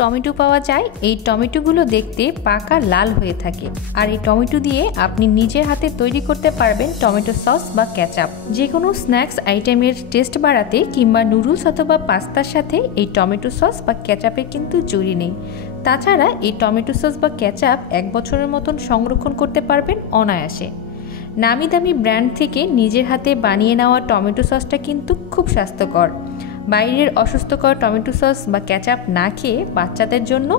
Tomato পাওয়া যায়। এই টমেটোগুলো দেখতে পাকা লাল হয়ে থাকে, আর এই টমেটো দিয়ে আপনি নিজের হাতে তৈরি করতে পারবেন টমেটো সস বা কেচাপ। যে কোনো স্ন্যাক্স আইটেমের টেস্ট বাড়াতে কিংবা নুডলস অথবা পাস্তার সাথে এই টমেটো সস বা কেচাপের কিন্তু জুড়ি নেই। তাছাড়া এই টমেটো সস বা কেচাপ 1 বছরের মতন সংরক্ষণ করতে পারবেন অনায়াসে। নামি দামি ব্র্যান্ড থেকে নিজের হাতে বানিয়ে নেওয়া টমেটো সসটা কিন্তু খুব স্বাস্থ্যকর। বাইরের অস্বাস্থ্যকর টমেটো সস বা কেচাপ না খেয়ে বাচ্চাদের জন্য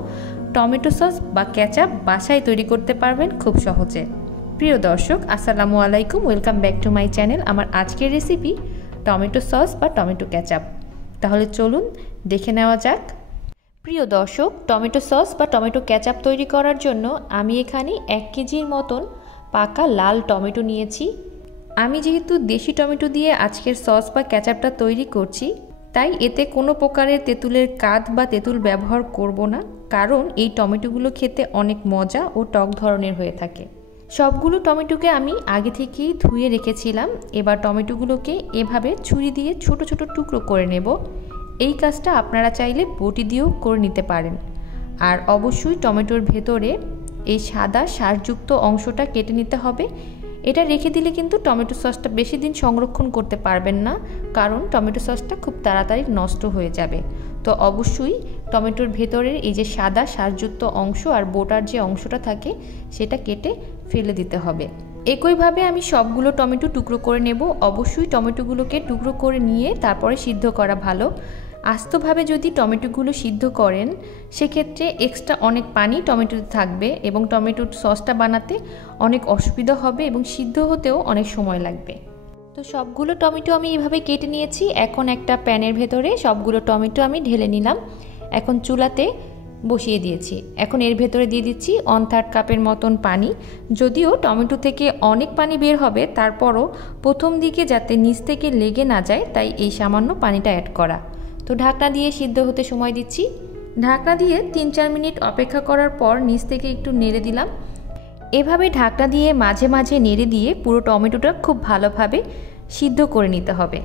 টমেটো সস বা কেচাপ বাসায় তৈরি করতে পারবেন খুব সহজে। প্রিয় দর্শক, আসসালামু আলাইকুম, welcome back to my channel. আমার আজকের রেসিপি টমেটো সস বা টমেটো কেচাপ। তাহলে চলুন দেখে নেওয়া যাক। প্রিয় দর্শক, টমেটো সস বা টমেটো কেচাপ তৈরি করার জন্য আমি এখানে 1 কেজির মতন পাকা লাল টমেটো নিয়েছি। আমি যেহেতু দেশি টমেটো দিয়ে আজকের সস বা কেচাপটা তৈরি করছি, তাই এতে কোনো প্রকারের তেঁতুলের কাঁদ বা তেঁতুল ব্যবহার করব না, কারণ এই টমেটোগুলো খেতে অনেক মজা ও টক ধরনের হয়ে থাকে। সবগুলো টমেটোকে আমি আগে থেকেই ধুয়ে রেখেছিলাম। এবার টমেটোগুলোকে এভাবে ছুরি দিয়ে ছোট ছোট টুকরো করে নেব। এই কাজটা আপনারা চাইলে বটি দিয়েও করে নিতে পারেন। আর অবশ্যই টমেটোর ভেতরে এই সাদা শাঁসযুক্ত অংশটা কেটে নিতে হবে। এটা রেখে দিলে কিন্তু টমেটো সসটা বেশি দিন সংরক্ষণ করতে পারবেন না, কারণ টমেটো সসটা খুব তাড়াতাড়ি নষ্ট হয়ে যাবে। তো অবশ্যই টমেটোর ভেতরের এই যে সাদা শাঁসযুক্ত অংশ আর বোটার যে অংশটা থাকে সেটা কেটে ফেলে দিতে হবে। একইভাবে আমি সবগুলো টমেটো টুকরো করে নেব। অবশ্যই টমেটোগুলোকে টুকরো করে নিয়ে তারপরে সিদ্ধ করা ভালো। আস্তভাবে যদি টমেটোগুলো সিদ্ধ করেন সেক্ষেত্রে এক্সট্রা অনেক পানি টমেটোতে থাকবে এবং টমেটোর সসটা বানাতে অনেক অসুবিধা হবে এবং সিদ্ধ হতেও অনেক সময় লাগবে। তো সবগুলো টমেটো আমি এভাবে কেটে নিয়েছি। এখন একটা প্যানের ভেতরে সবগুলো টমেটো আমি ঢেলে নিলাম। এখন চুলাতে বসিয়ে দিয়েছি। এখন এর ভেতরে দিয়ে দিচ্ছি 1/3 কাপের মতন পানি। যদিও টমেটো থেকে অনেক পানি বের হবে, তারপরও প্রথম দিকে যাতে নিচ থেকে লেগে না যায় তাই এই সামান্য পানিটা অ্যাড করা। তো ঢাকনা দিয়ে সিদ্ধ হতে সময় দিচ্ছি। ঢাকনা দিয়ে 3-4 মিনিট অপেক্ষা করার পর নিচ থেকে একটু নেড়ে দিলাম। এভাবে ঢাকনা দিয়ে মাঝে মাঝে নেড়ে দিয়ে পুরো টমেটোটা খুব ভালোভাবে সিদ্ধ করে নিতে হবে।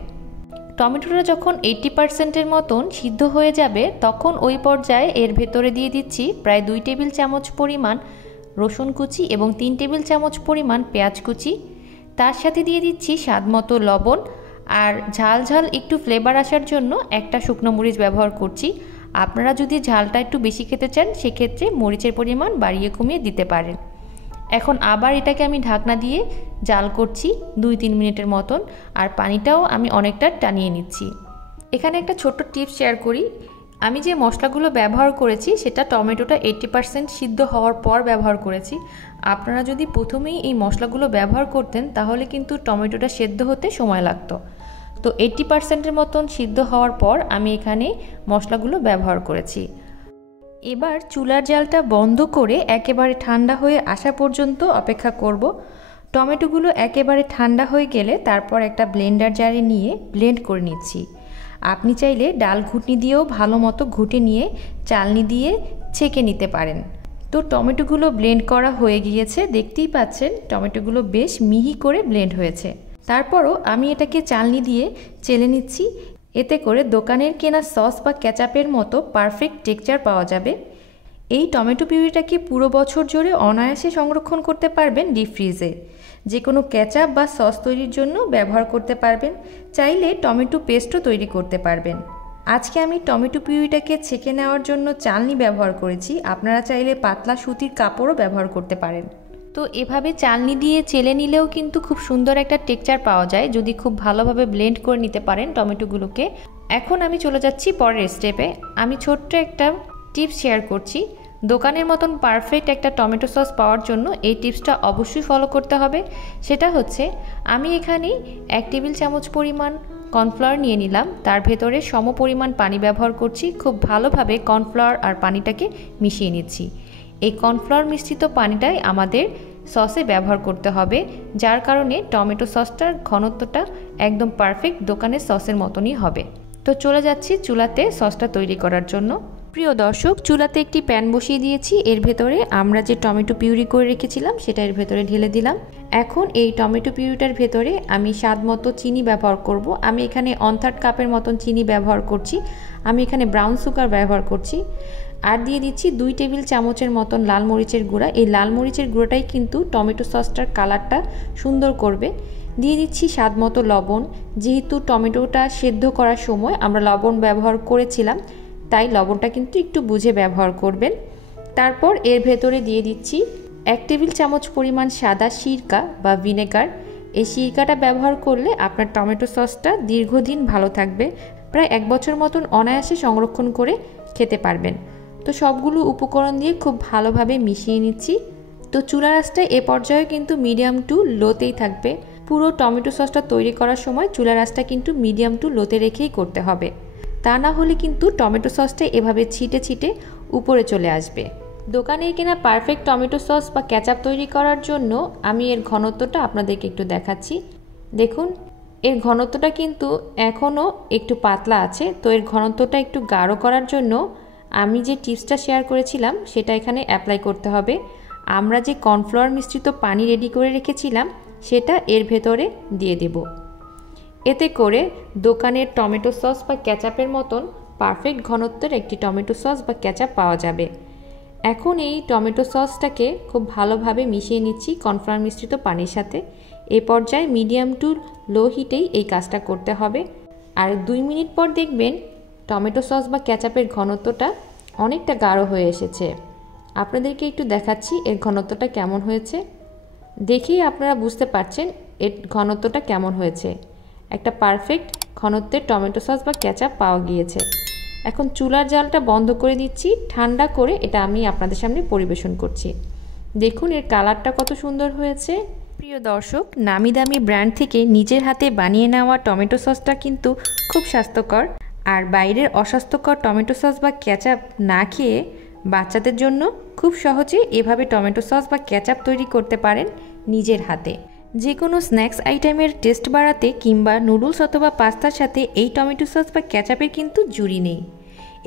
টমেটোটা যখন 80%-এর মতন সিদ্ধ হয়ে যাবে তখন ওই পর্যায়ে এর ভেতরে দিয়ে দিচ্ছি প্রায় 2 টেবিল চামচ পরিমাণ রসুন কুচি এবং 3 টেবিল চামচ পরিমাণ পেঁয়াজ কুচি। তার সাথে দিয়ে দিচ্ছি স্বাদমতো লবণ, আর ঝাল ঝাল একটু ফ্লেভার আসার জন্য একটা শুকনো মরিচ ব্যবহার করছি। আপনারা যদি ঝালটা একটু বেশি খেতে চান সেক্ষেত্রে মরিচের পরিমাণ বাড়িয়ে কমিয়ে দিতে পারেন। এখন আবার এটাকে আমি ঢাকনা দিয়ে জাল করছি 2-3 মিনিটের মতন, আর পানিটাও আমি অনেকটা টানিয়ে নিচ্ছি। এখানে একটা ছোট্ট টিপস শেয়ার করি। আমি যে মশলাগুলো ব্যবহার করেছি সেটা টমেটোটা 80% সিদ্ধ হওয়ার পর ব্যবহার করেছি। আপনারা যদি প্রথমেই এই মশলাগুলো ব্যবহার করতেন তাহলে কিন্তু টমেটোটা সেদ্ধ হতে সময় লাগতো। তো 80%-এর মতন সিদ্ধ হওয়ার পর আমি এখানে মশলাগুলো ব্যবহার করেছি। এবার চুলার জালটা বন্ধ করে একেবারে ঠান্ডা হয়ে আসা পর্যন্ত অপেক্ষা করব। টমেটোগুলো একেবারে ঠান্ডা হয়ে গেলে তারপর একটা ব্লেন্ডার জারে নিয়ে ব্লেন্ড করে নিচ্ছি। আপনি চাইলে ডাল ঘুটনি দিয়েও ভালো মতো ঘুটে নিয়ে চালনি দিয়ে ছেঁকে নিতে পারেন। তো টমেটোগুলো ব্লেন্ড করা হয়ে গিয়েছে, দেখতেই পাচ্ছেন টমেটোগুলো বেশ মিহি করে ব্লেন্ড হয়েছে। তারপরও আমি এটাকে চালনি দিয়ে চেলে নিচ্ছি। এতে করে দোকানের কেনা সস বা কেচাপের মতো পারফেক্ট টেক্সচার পাওয়া যাবে। এই টমেটো পিউরিটাকে পুরো বছর জুড়ে অনায়াসে সংরক্ষণ করতে পারবেন ডিপ ফ্রিজে। যে কোনো কেচাপ বা সস তৈরির জন্য ব্যবহার করতে পারবেন। চাইলে টমেটো পেস্টও তৈরি করতে পারবেন। আজকে আমি টমেটো পিউরিটাকে ছেঁকে নেওয়ার জন্য চালনি ব্যবহার করেছি। আপনারা চাইলে পাতলা সুতির কাপড়ও ব্যবহার করতে পারেন। তো এভাবে চালনি দিয়ে চেলে নিলেও কিন্তু খুব সুন্দর একটা টেক্সচার পাওয়া যায় যদি খুব ভালোভাবে ব্লেন্ড করে নিতে পারেন টমেটোগুলোকে। এখন আমি চলে যাচ্ছি পরের স্টেপে। আমি ছোট্ট একটা টিপস শেয়ার করছি। দোকানের মতন পারফেক্ট একটা টমেটো সস পাওয়ার জন্য এই টিপসটা অবশ্যই ফলো করতে হবে। সেটা হচ্ছে, আমি এখানে 1 টেবিল চামচ পরিমাণ কর্নফ্লাওয়ার নিয়ে নিলাম। তার ভেতরে সম পরিমাণ পানি ব্যবহার করছি। খুব ভালোভাবে কর্নফ্লাওয়ার আর পানিটাকে মিশিয়ে নিচ্ছি। এই কর্নফ্লাওয়ার মিশ্রিত পানিটাই আমাদের সসে ব্যবহার করতে হবে, যার কারণে টমেটো সসটার ঘনত্বটা একদম পারফেক্ট দোকানের সসের মতনই হবে। তো চলে যাচ্ছি চুলাতে সসটা তৈরি করার জন্য। প্রিয় দর্শক, চুলাতে একটি প্যান বসিয়ে দিয়েছি। এর ভেতরে আমরা যে টমেটো পিউরি করে রেখেছিলাম সেটা এর ভেতরে ঢেলে দিলাম। এখন এই টমেটো পিউরিটার ভেতরে আমি স্বাদমতো চিনি ব্যবহার করব। আমি এখানে 1/3 কাপের মতন চিনি ব্যবহার করছি। আমি এখানে ব্রাউন সুগার ব্যবহার করছি। আর দিয়ে দিচ্ছি 2 টেবিল চামচের মতন লাল মরিচের গুঁড়া। এই লাল মরিচের গুঁড়োটাই কিন্তু টমেটো সসটার কালারটা সুন্দর করবে। দিয়ে দিচ্ছি স্বাদ মতো লবণ। যেহেতু টমেটোটা সেদ্ধ করার সময় আমরা লবণ ব্যবহার করেছিলাম, তাই লবণটা কিন্তু একটু বুঝে ব্যবহার করবেন। তারপর এর ভেতরে দিয়ে দিচ্ছি 1 টেবিল চামচ পরিমাণ সাদা সিরকা বা ভিনেগার। এই সিরকাটা ব্যবহার করলে আপনার টমেটো সসটা দীর্ঘদিন ভালো থাকবে, প্রায় 1 বছর মতন অনায়াসে সংরক্ষণ করে খেতে পারবেন। তো সবগুলো উপকরণ দিয়ে খুব ভালোভাবে মিশিয়ে নিচ্ছি। তো চুলার আঁচটা এ পর্যায়ে কিন্তু মিডিয়াম টু লোতেই থাকবে। পুরো টমেটো সসটা তৈরি করার সময় চুলার আঁচটা কিন্তু মিডিয়াম টু লোতে রেখেই করতে হবে, তা না হলে কিন্তু টমেটো সসটা এভাবে ছিটে ছিটে উপরে চলে আসবে। দোকানে কেনা পারফেক্ট টমেটো সস বা কেচাপ তৈরি করার জন্য আমি এর ঘনত্বটা আপনাদেরকে একটু দেখাচ্ছি। দেখুন, এর ঘনত্বটা কিন্তু এখনও একটু পাতলা আছে। তো এর ঘনত্বটা একটু গাঢ় করার জন্য আমি যে টিপসটা শেয়ার করেছিলাম সেটা এখানে অ্যাপ্লাই করতে হবে। আমরা যে কর্নফ্লাওয়ার মিশ্রিত পানি রেডি করে রেখেছিলাম সেটা এর ভেতরে দিয়ে দেব। এতে করে দোকানের টমেটো সস বা কেচাপের মতন পারফেক্ট ঘনত্বের একটি টমেটো সস বা কেচাপ পাওয়া যাবে। এখন এই টমেটো সসটাকে খুব ভালোভাবে মিশিয়ে নিচ্ছি কর্নফ্লাওয়ার মিশ্রিত পানির সাথে। এ পর্যায়ে মিডিয়াম টু লো হিটেই এই কাজটা করতে হবে। আর 2 মিনিট পর দেখবেন টমেটো সস বা কেচাপের ঘনত্বটা অনেকটা গাঢ় হয়ে এসেছে। আপনাদেরকে একটু দেখাচ্ছি এর ঘনত্বটা কেমন হয়েছে। দেখেই আপনারা বুঝতে পারছেন এর ঘনত্বটা কেমন হয়েছে। একটা পারফেক্ট ঘনত্বের টমেটো সস বা কেচাপ পাওয়া গিয়েছে। এখন চুলার জালটা বন্ধ করে দিচ্ছি, ঠান্ডা করে এটা আমি আপনাদের সামনে পরিবেশন করছি। দেখুন এর কালারটা কত সুন্দর হয়েছে। প্রিয় দর্শক, নামি দামি ব্র্যান্ড থেকে নিজের হাতে বানিয়ে নেওয়া টমেটো সসটা কিন্তু খুব স্বাস্থ্যকর। আর বাইরের অস্বাস্থ্যকর টমেটো সস বা কেচাপ না খেয়ে বাচ্চাদের জন্য খুব সহজে এভাবে টমেটো সস বা কেচাপ তৈরি করতে পারেন নিজের হাতে। যে কোনো স্ন্যাক্স আইটেমের টেস্ট বাড়াতে কিংবা নুডলস অথবা পাস্তার সাথে এই টমেটো সস বা কেচাপের কিন্তু জুড়ি নেই।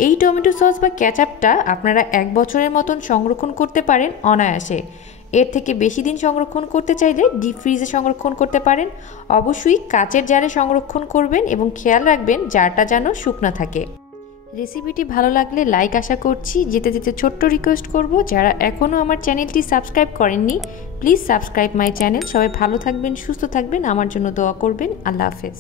এই টমেটো সস বা কেচাপটা আপনারা 1 বছরের মতন সংরক্ষণ করতে পারেন অনায়াসে। এর থেকে বেশি দিন সংরক্ষণ করতে চাইলে ডিপ ফ্রিজে সংরক্ষণ করতে পারেন। অবশ্যই কাচের জারে সংরক্ষণ করবেন এবং খেয়াল রাখবেন জারটা যেন শুকনো থাকে। রেসিপিটি ভালো লাগলে লাইক আশা করছি। যেতে যেতে ছোট্ট রিকোয়েস্ট করব, যারা এখনও আমার চ্যানেলটি সাবস্ক্রাইব করেননি প্লিজ সাবস্ক্রাইব মাই চ্যানেল। সবাই ভালো থাকবেন, সুস্থ থাকবেন, আমার জন্য দোয়া করবেন। আল্লাহ হাফেজ।